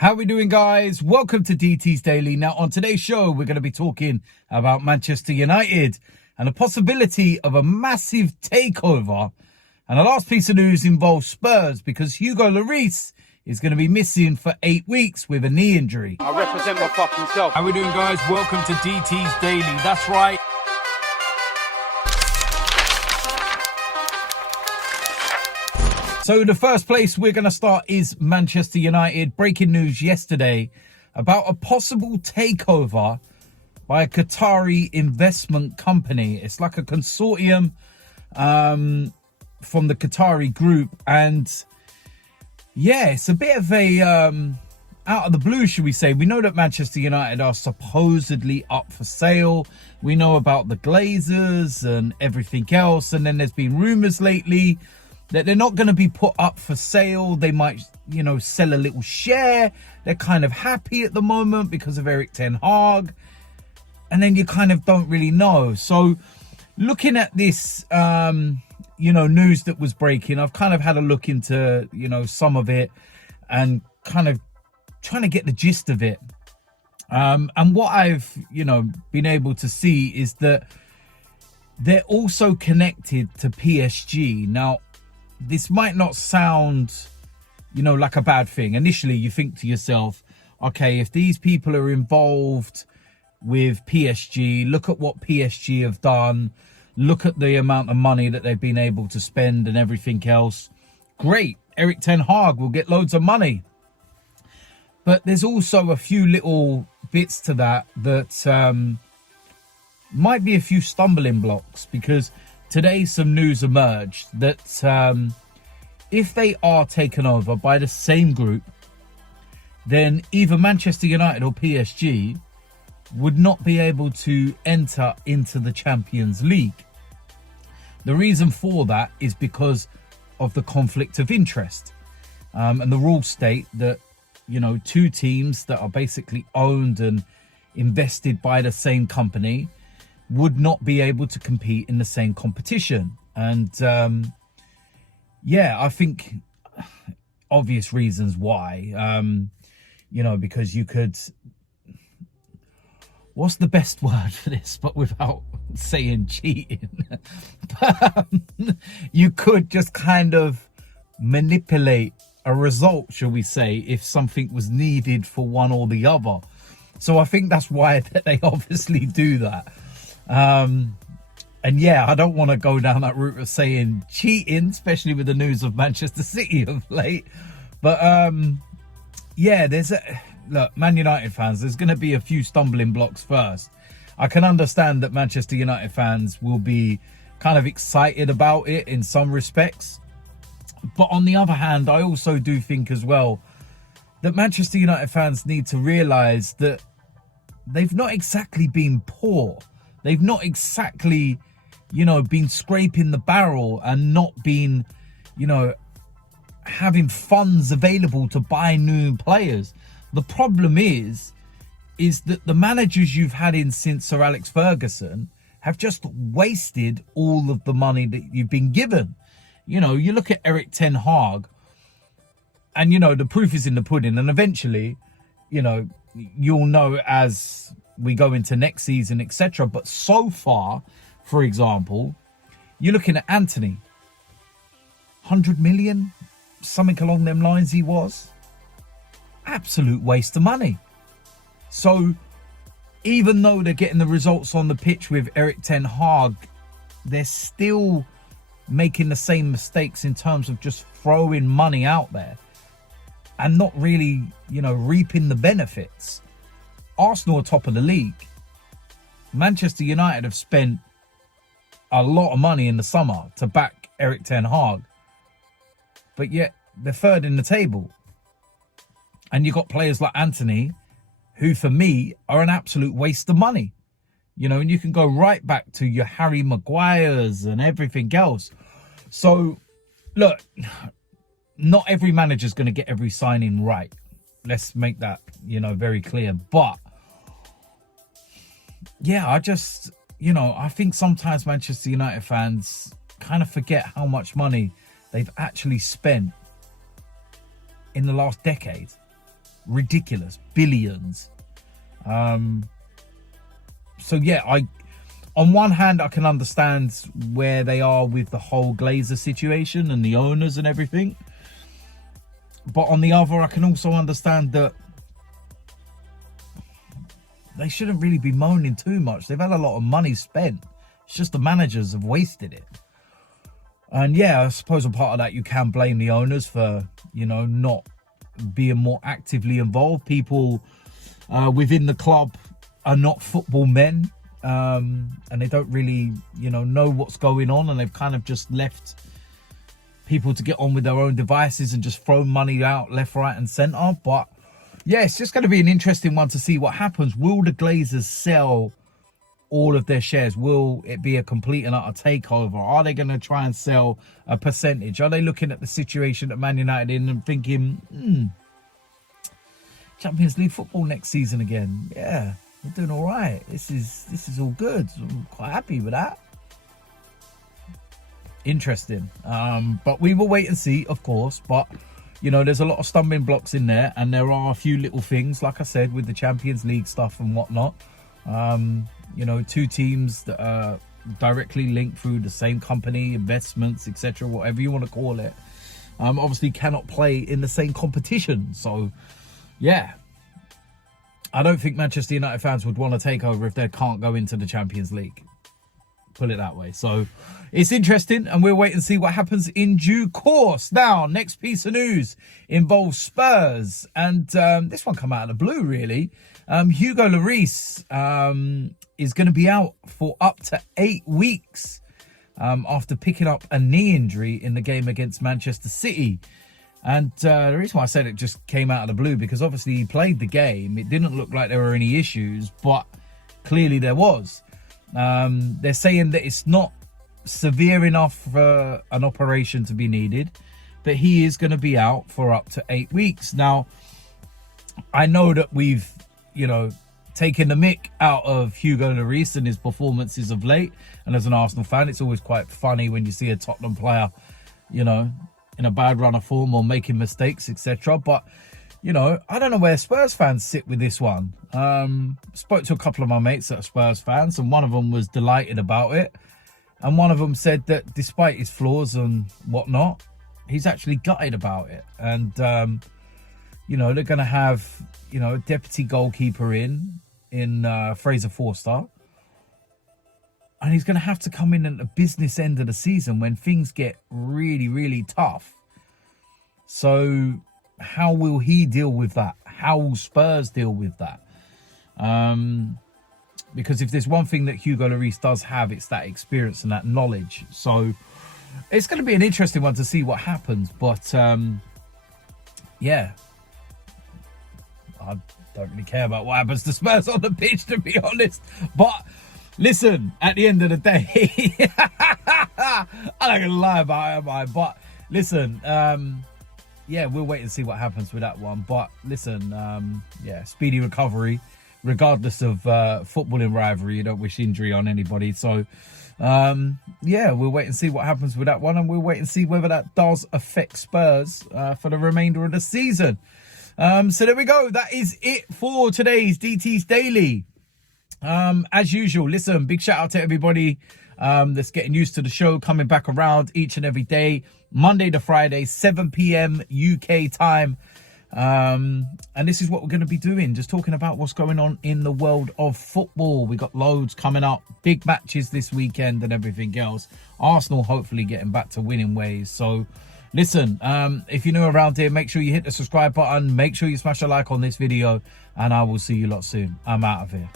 How we doing, guys? Welcome to DT's Daily. Now, on today's show, we're going to be talking about Manchester United and the possibility of a massive takeover. And the last piece of news involves Spurs because Hugo Lloris is going to be missing for 8 weeks with a knee injury. I represent my fucking self. How we doing, guys? Welcome to DT's Daily. That's right. So the first place we're going to start is Manchester United. Breaking news yesterday about a possible takeover by a Qatari investment company. It's like a consortium from the Qatari group. And yeah, it's a bit of a out of the blue, should we say. We know that Manchester United are supposedly up for sale. We know about the Glazers and everything else. And then there's been rumours lately that they're not going to be put up for sale. They might, sell a little share. They're kind of happy at the moment because of Erik ten Hag. And then you kind of don't really know. So looking at this, news that was breaking, I've kind of had a look into, some of it and kind of trying to get the gist of it. And what I've, been able to see is that they're also connected to PSG. Now, this might not sound, like a bad thing. Initially, you think to yourself, okay, if these people are involved with PSG, look at what PSG have done, look at the amount of money that they've been able to spend and everything else. Great, Erik ten Hag will get loads of money. But there's also a few little bits to that might be a few stumbling blocks, because today, some news emerged that if they are taken over by the same group, then either Manchester United or PSG would not be able to enter into the Champions League. The reason for that is because of the conflict of interest. And the rules state that, two teams that are basically owned and invested by the same company would not be able to compete in the same competition. And I think obvious reasons why, because you could, what's the best word for this, but without saying cheating, but, you could just kind of manipulate a result, shall we say, if something was needed for one or the other. So I think that's why they obviously do that. I don't want to go down that route of saying cheating, especially with the news of Manchester City of late. But look, Man United fans, there's going to be a few stumbling blocks first. I can understand that Manchester United fans will be kind of excited about it in some respects. But on the other hand, I also do think as well that Manchester United fans need to realise that they've not exactly been poor. They've not exactly, been scraping the barrel and not been, having funds available to buy new players. The problem is that the managers you've had in since Sir Alex Ferguson have just wasted all of the money that you've been given. You look at Erik ten Hag and, the proof is in the pudding. And eventually, you'll know as we go into next season, etc. But so far, for example, you're looking at Antony, 100 million, something along them lines he was. Absolute waste of money. So even though they're getting the results on the pitch with Erik ten Hag, they're still making the same mistakes in terms of just throwing money out there and not really, reaping the benefits. Arsenal are top of the league. Manchester United have spent a lot of money in the summer to back Erik ten Hag. But yet they're third in the table. And you've got players like Antony, who for me are an absolute waste of money. And you can go right back to your Harry Maguires and everything else. So, look, not every manager's going to get every signing right. Let's make that, very clear. But I think sometimes Manchester United fans kind of forget how much money they've actually spent in the last decade. ridiculous, billions. So yeah, on one hand I can understand where they are with the whole Glazer situation and the owners and everything, but on the other I can also understand that they shouldn't really be moaning too much. They've had a lot of money spent. It's just the managers have wasted it. And yeah, I suppose a part of that you can blame the owners for, you know, not being more actively involved. People within the club are not football men, and they don't really, you know what's going on, and they've kind of just left people to get on with their own devices and just throw money out left, right and centre. But yeah, it's just going to be an interesting one to see what happens. Will the Glazers sell all of their shares? Will it be a complete and utter takeover? Are they going to try and sell a percentage? Are they looking at the situation at Man United in and thinking, Champions League football next season again? Yeah, we're doing all right. This is all good. I'm quite happy with that. Interesting. But we will wait and see, of course. But you know, there's a lot of stumbling blocks in there, and there are a few little things, like I said, with the Champions League stuff and whatnot. You know, two teams that are directly linked through the same company, investments, etc., whatever you want to call it, obviously cannot play in the same competition. So yeah, I don't think Manchester United fans would want to take over if they can't go into the Champions League. Put it that way. So it's interesting, and we'll wait and see what happens in due course. Now, next piece of news involves Spurs, and this one come out of the blue, really. Hugo Lloris is going to be out for up to 8 weeks after picking up a knee injury in the game against Manchester City. And the reason why I said it just came out of the blue, because obviously he played the game. It didn't look like there were any issues, but clearly there was. They're saying that it's not severe enough for an operation to be needed, but he is going to be out for up to 8 weeks. Now, I know that we've, you know, taken the mick out of Hugo Lloris and his performances of late. And as an Arsenal fan, it's always quite funny when you see a Tottenham player, you know, in a bad run of form or making mistakes, etc. But, you know, I don't know where Spurs fans sit with this one. Spoke to a couple of my mates that are Spurs fans, and one of them was delighted about it. And one of them said that despite his flaws and whatnot, he's actually gutted about it. And, you know, they're going to have, you know, a deputy goalkeeper in Fraser Forster. And he's going to have to come in at the business end of the season when things get really, really tough. So how will he deal with that? How will Spurs deal with that? Because if there's one thing that Hugo Lloris does have, it's that experience and that knowledge. So it's going to be an interesting one to see what happens. But yeah, I don't really care about what happens to Spurs on the pitch, to be honest. But listen, at the end of the day, I'm not going to lie about it, am I? But listen, yeah, we'll wait and see what happens with that one. But listen, yeah, speedy recovery, regardless of footballing rivalry. You don't wish injury on anybody. So, yeah, we'll wait and see what happens with that one. And we'll wait and see whether that does affect Spurs for the remainder of the season. So there we go. That is it for today's DT's Daily. As usual, listen, big shout out to everybody that's getting used to the show, coming back around each and every day, Monday to Friday, 7 p.m. UK time. And this is what we're going to be doing, just talking about what's going on in the world of football. We got loads coming up, big matches this weekend and everything else. Arsenal hopefully getting back to winning ways. So listen, if you're new around here, make sure you hit the subscribe button, make sure you smash a like on this video, and I will see you lot soon. I'm out of here.